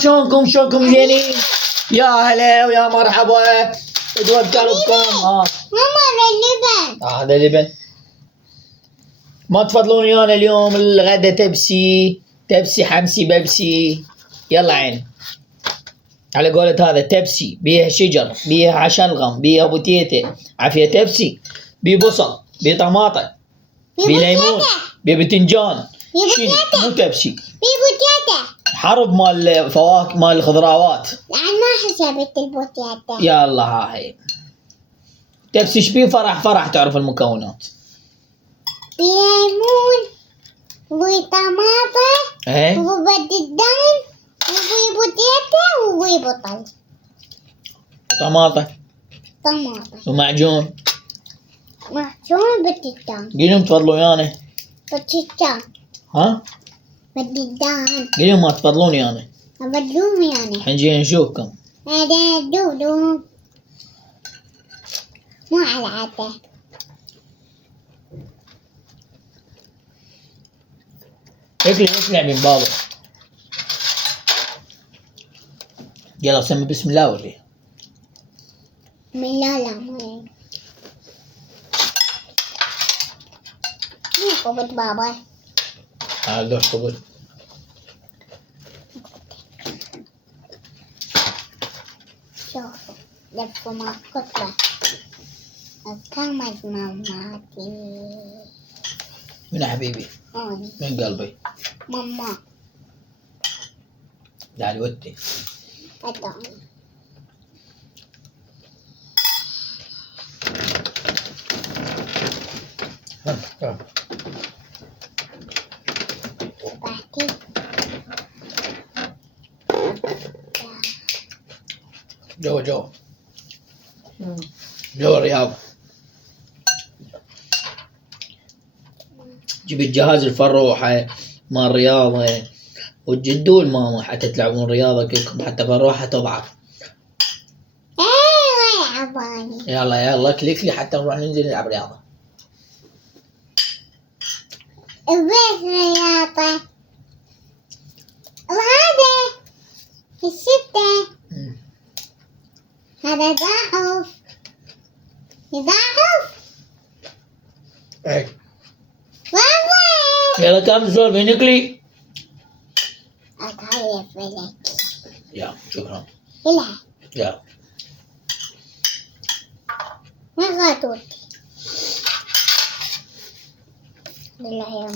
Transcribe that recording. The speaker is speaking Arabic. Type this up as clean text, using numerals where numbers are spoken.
شلونكم زينين؟ يا هلا ويا مرحبا. اتوكلكم. ماما اللبن. هذا لبن. ما تفضلون ويانا اليوم الغدا تبسي حمسي بيبسي. يلا عين على قولة هذا تبسي بيها شجر بيها عشلغم بيها بوتيتة عافية تبسي بيه بصل بيه طماطة بيه ليمون بيه بتنجان. شنو مو تبسي بوتيتا. حرب مال فواكه مال الخضروات. يعني ما حسبت البوتيتا. يلا هاي تبسي شبيه فرح تعرف المكونات. بليمون وطماطة ايه وبتنجان وبوتيتا وبطل. طماطة ومعجون. معجون بتنجان. قليهم تفضلوا ويانا. بتنجان. ها بتنجان. قليهم ما تفضلون ويانا. بدوم يعني. حنجي نشوفكم. هذا دودو مو على عادة. اكلي من بابا. يلا سمي بسم الله وريه. من لا مو قبض بابا. هذا خبز. شوفوا لفوا مع قطة. كمد ماماتي. من حبيبي أوني. من قلبي. ماما. تعالي ودي. أدوني. بعدين. جو الرياض. جيب الجهاز الفروحة مال الرياضة وتجدوا الماما حتى تلعبون رياضة كلكم حتى فروحة تضعف. إيه عباني. يلا كليكلي حتى نروح ننزل نلعب رياضة. بس رياضة. وهذا الستة. هذا ضعف. ايه بابا. يلا كم زول بينكلي. أتعرف لك. يلا شكرا. لا يلا ما غادوت. بالله يا